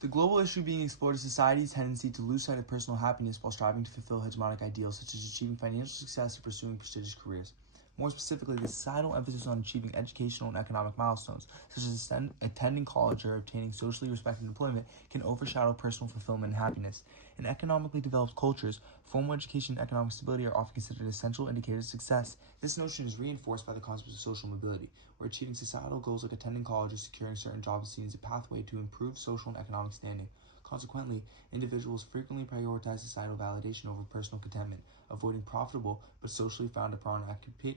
The global issue being explored is society's tendency to lose sight of personal happiness while striving to fulfill hegemonic ideals such as achieving financial success or pursuing prestigious careers. More specifically, the societal emphasis on achieving educational and economic milestones, such as attending college or obtaining socially respected employment, can overshadow personal fulfillment and happiness. In economically developed cultures, formal education and economic stability are often considered essential indicators of success. This notion is reinforced by the concept of social mobility, where achieving societal goals like attending college or securing certain jobs is seen as a pathway to improve social and economic standing. Consequently, individuals frequently prioritize societal validation over personal contentment, avoiding profitable but socially frowned upon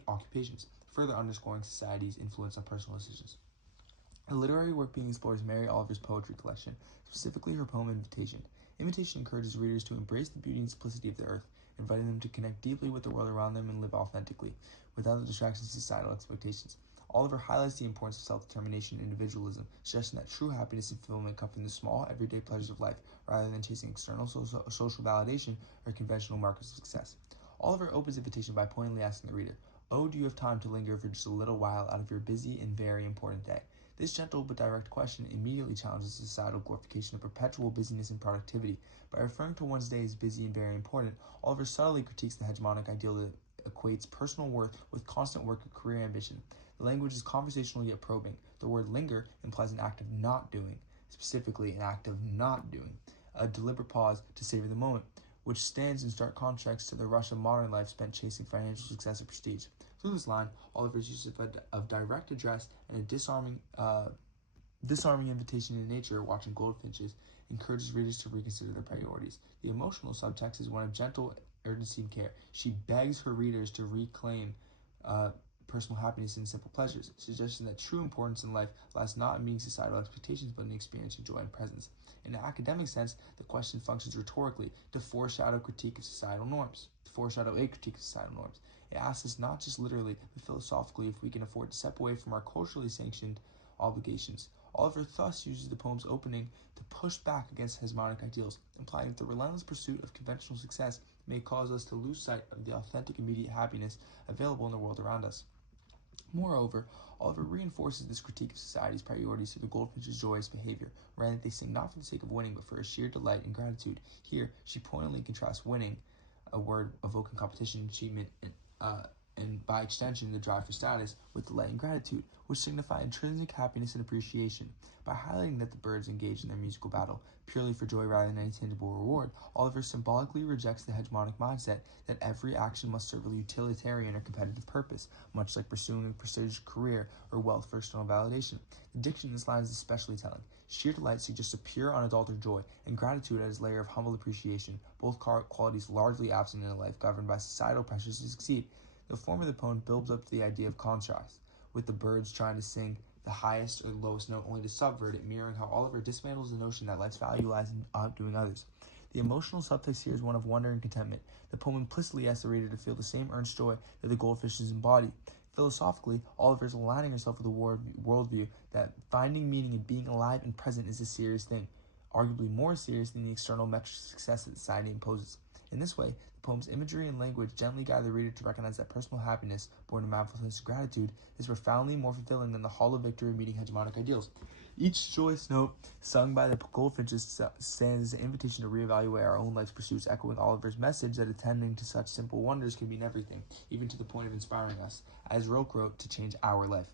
occupations, further underscoring society's influence on personal decisions. The literary work being explored is Mary Oliver's poetry collection, specifically her poem Invitation. Invitation encourages readers to embrace the beauty and simplicity of the earth, inviting them to connect deeply with the world around them and live authentically, without the distractions of societal expectations. Oliver highlights the importance of self-determination and individualism, suggesting that true happiness and fulfillment come from the small, everyday pleasures of life, rather than chasing external social validation or conventional markers of success. Oliver opens Invitation by pointedly asking the reader, "Oh, do you have time to linger for just a little while out of your busy and very important day?" This gentle but direct question immediately challenges the societal glorification of perpetual busyness and productivity. By referring to one's day as busy and very important, Oliver subtly critiques the hegemonic ideal that equates personal worth with constant work or career ambition. The language is conversational yet probing. The word linger implies an act of not doing, specifically an act of not doing, a deliberate pause to savor the moment, which stands in stark contrast to the rush of modern life spent chasing financial success or prestige. Through this line, Oliver's use of direct address and a disarming invitation in nature, watching goldfinches, encourages readers to reconsider their priorities. The emotional subtext is one of gentle urgency and care. She begs her readers to reclaim personal happiness in simple pleasures, suggesting that true importance in life lies not in meeting societal expectations but in experiencing joy and presence. In an academic sense, the question functions rhetorically to foreshadow a critique of societal norms. It asks us not just literally, but philosophically if we can afford to step away from our culturally sanctioned obligations. Oliver thus uses the poem's opening to push back against hegemonic ideals, implying that the relentless pursuit of conventional success may cause us to lose sight of the authentic immediate happiness available in the world around us. Moreover, Oliver reinforces this critique of society's priorities through the goldfinch's joyous behavior, writing that they sing not for the sake of winning, but for a sheer delight and gratitude. Here, she pointedly contrasts winning, a word evoking competition, achievement, and by extension, the drive for status, with delight and gratitude, which signify intrinsic happiness and appreciation. By highlighting that the birds engage in their musical battle purely for joy rather than any tangible reward, Oliver symbolically rejects the hegemonic mindset that every action must serve a utilitarian or competitive purpose, much like pursuing a prestigious career or wealth for external validation. The diction in this line is especially telling. Sheer delight suggests a pure, unadulterated joy, and gratitude adds a layer of humble appreciation, both qualities largely absent in a life governed by societal pressures to succeed. The form of the poem builds up to the idea of contrast, with the birds trying to sing the highest or lowest note only to subvert it, mirroring how Oliver dismantles the notion that life's value lies in outdoing others. The emotional subtext here is one of wonder and contentment. The poem implicitly asks the reader to feel the same earnest joy that the goldfishes embody. Philosophically, Oliver is aligning herself with a worldview that finding meaning in being alive and present is a serious thing, arguably more serious than the external metrics of success that society imposes. In this way, the poem's imagery and language gently guide the reader to recognize that personal happiness, born in mindfulness and gratitude, is profoundly more fulfilling than the hollow victory of meeting hegemonic ideals. Each joyous note sung by the goldfinches stands as an invitation to reevaluate our own life's pursuits, echoing Oliver's message that attending to such simple wonders can mean everything, even to the point of inspiring us, as Rilke wrote, to change our life.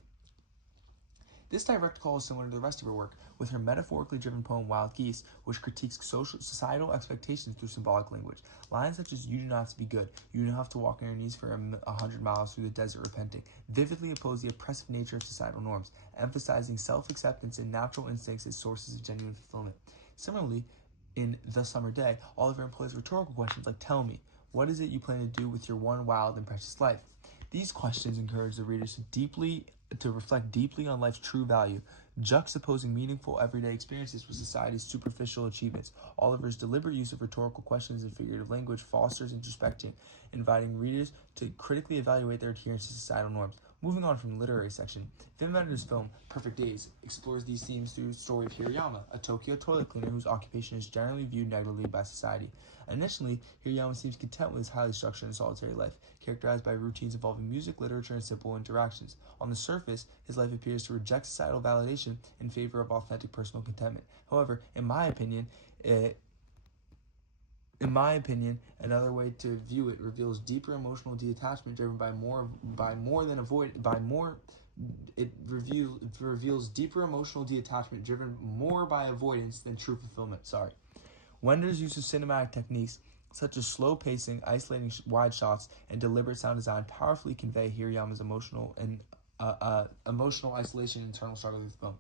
This direct call is similar to the rest of her work, with her metaphorically driven poem Wild Geese, which critiques societal expectations through symbolic language. Lines such as "You do not have to be good," "You don't have to walk on your knees for 100 miles through the desert repenting," vividly oppose the oppressive nature of societal norms, emphasizing self-acceptance and natural instincts as sources of genuine fulfillment. Similarly, in The Summer Day, Oliver employs rhetorical questions like, "Tell me, what is it you plan to do with your one wild and precious life?" These questions encourage the readers to reflect deeply on life's true value, juxtaposing meaningful everyday experiences with society's superficial achievements. Oliver's deliberate use of rhetorical questions and figurative language fosters introspection, inviting readers to critically evaluate their adherence to societal norms. Moving on from the literary section, Wim Wenders' film Perfect Days explores these themes through the story of Hirayama, a Tokyo toilet cleaner whose occupation is generally viewed negatively by society. Initially, Hirayama seems content with his highly structured and solitary life, characterized by routines involving music, literature, and simple interactions. On the surface, his life appears to reject societal validation in favor of authentic personal contentment. However, in my opinion, another way to view it reveals deeper emotional detachment driven it reveals deeper emotional detachment driven more by avoidance than true fulfillment. Wenders uses cinematic techniques such as slow pacing, isolating wide shots, and deliberate sound design powerfully convey Hirayama's emotional isolation and internal struggle with the film.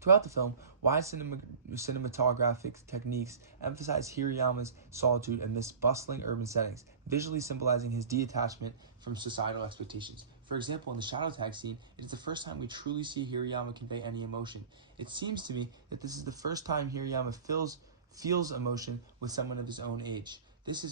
Throughout the film, wide cinematographic techniques emphasize Hirayama's solitude amidst bustling urban settings, visually symbolizing his detachment from societal expectations. For example, in the shadow tag scene, it is the first time we truly see Hirayama convey any emotion. It seems to me that this is the first time Hirayama feels emotion with someone of his own age. This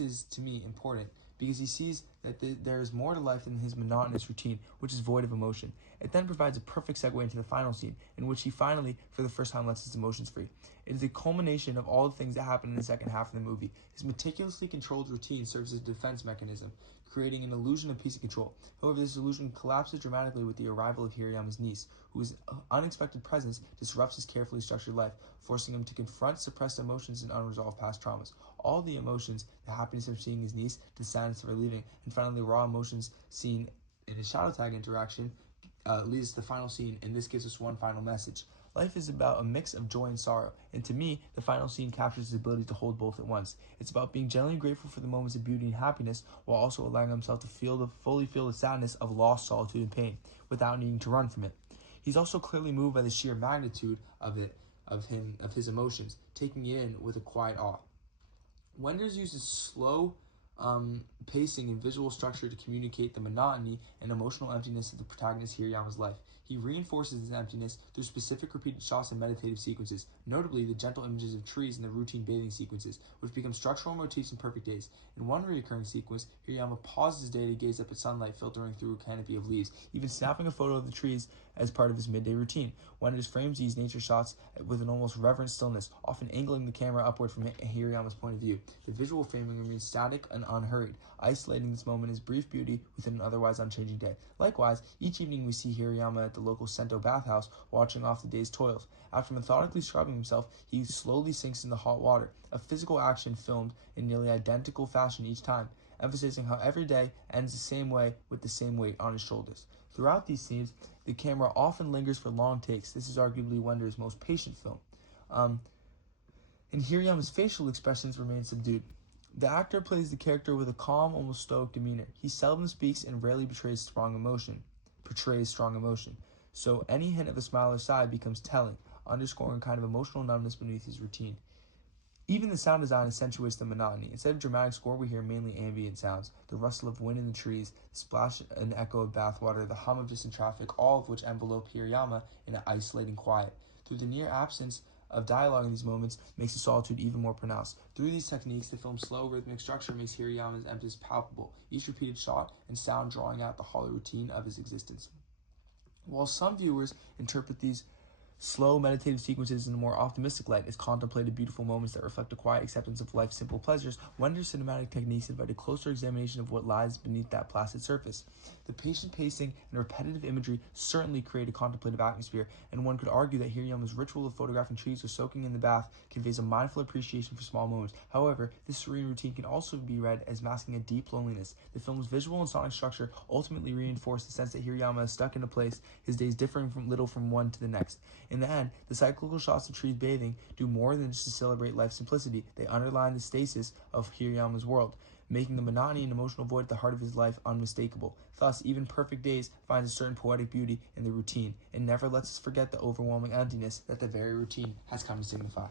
is to me important because he sees that there is more to life than his monotonous routine, which is void of emotion. It then provides a perfect segue into the final scene, in which he finally, for the first time, lets his emotions free. It is the culmination of all the things that happen in the second half of the movie. His meticulously controlled routine serves as a defense mechanism, creating an illusion of peace and control. However, this illusion collapses dramatically with the arrival of Hirayama's niece, whose unexpected presence disrupts his carefully structured life, forcing him to confront suppressed emotions and unresolved past traumas. All the emotions, the happiness of seeing his niece, the sadness of her leaving, and finally the raw emotions seen in his shadow tag interaction, leads to the final scene, and this gives us one final message. Life is about a mix of joy and sorrow, and to me, the final scene captures his ability to hold both at once. It's about being genuinely grateful for the moments of beauty and happiness, while also allowing himself to fully feel the sadness of loss, solitude, and pain, without needing to run from it. He's also clearly moved by the sheer magnitude of his emotions, taking it in with a quiet awe. Wenders uses slow pacing and visual structure to communicate the monotony and emotional emptiness of the protagonist Hirayama's life. He reinforces this emptiness through specific repeated shots and meditative sequences, notably the gentle images of trees and the routine bathing sequences, which become structural motifs in Perfect Days. In one recurring sequence, Hirayama pauses his day to gaze up at sunlight filtering through a canopy of leaves, even snapping a photo of the trees as part of his midday routine. Wenders frames these nature shots with an almost reverent stillness, often angling the camera upward from Hirayama's point of view. The visual framing remains static and unhurried, isolating this moment as brief beauty within an otherwise unchanging day. Likewise, each evening we see Hirayama at the local Sento bathhouse, watching off the day's toils. After methodically scrubbing himself, he slowly sinks into hot water, a physical action filmed in nearly identical fashion each time, emphasizing how every day ends the same way with the same weight on his shoulders. Throughout these scenes, the camera often lingers for long takes. This is arguably Wenders' most patient film. And Hirayama's facial expressions remain subdued. The actor plays the character with a calm, almost stoic demeanor. He seldom speaks and rarely portrays strong emotion. So any hint of a smile or sigh becomes telling, underscoring a kind of emotional numbness beneath his routine. Even the sound design accentuates the monotony. Instead of dramatic score, we hear mainly ambient sounds, the rustle of wind in the trees, the splash and echo of bathwater, the hum of distant traffic, all of which envelope Hirayama in an isolating quiet. Through the near absence of dialogue in these moments makes the solitude even more pronounced. Through these techniques, the film's slow rhythmic structure makes Hirayama's emptiness palpable, each repeated shot and sound drawing out the hollow routine of his existence. While some viewers interpret these slow meditative sequences in a more optimistic light as contemplated beautiful moments that reflect a quiet acceptance of life's simple pleasures, Wenders' cinematic techniques invite a closer examination of what lies beneath that placid surface. The patient pacing and repetitive imagery certainly create a contemplative atmosphere, and one could argue that Hirayama's ritual of photographing trees or soaking in the bath conveys a mindful appreciation for small moments. However, this serene routine can also be read as masking a deep loneliness. The film's visual and sonic structure ultimately reinforce the sense that Hirayama is stuck in a place, his days differing from one to the next. In the end, the cyclical shots of trees bathing do more than just to celebrate life's simplicity. They underline the stasis of Hirayama's world, making the monotony and emotional void at the heart of his life unmistakable. Thus, even Perfect Days finds a certain poetic beauty in the routine, and never lets us forget the overwhelming emptiness that the very routine has come to signify.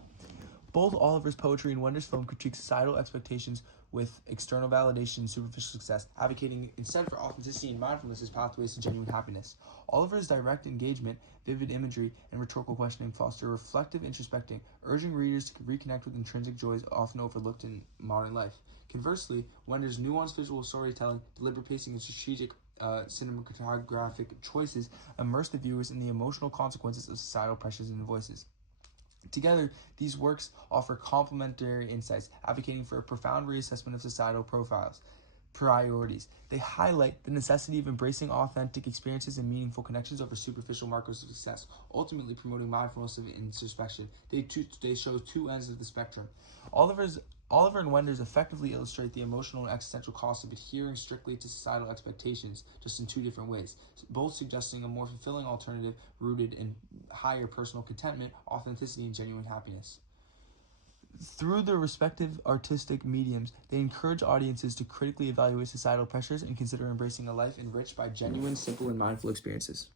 Both Oliver's poetry and Wenders' film critique societal expectations with external validation and superficial success, advocating instead for authenticity and mindfulness as pathways to genuine happiness. Oliver's direct engagement, vivid imagery, and rhetorical questioning foster reflective introspecting, urging readers to reconnect with intrinsic joys often overlooked in modern life. Conversely, Wenders' nuanced visual storytelling, deliberate pacing, and strategic cinematographic choices immerse the viewers in the emotional consequences of societal pressures and voices. Together, these works offer complementary insights, advocating for a profound reassessment of societal priorities. They highlight the necessity of embracing authentic experiences and meaningful connections over superficial markers of success, ultimately promoting mindfulness of introspection. They show two ends of the spectrum. Oliver and Wenders effectively illustrate the emotional and existential cost of adhering strictly to societal expectations, just in two different ways, both suggesting a more fulfilling alternative rooted in higher personal contentment, authenticity, and genuine happiness. Through their respective artistic mediums, they encourage audiences to critically evaluate societal pressures and consider embracing a life enriched by genuine, simple, and mindful experiences.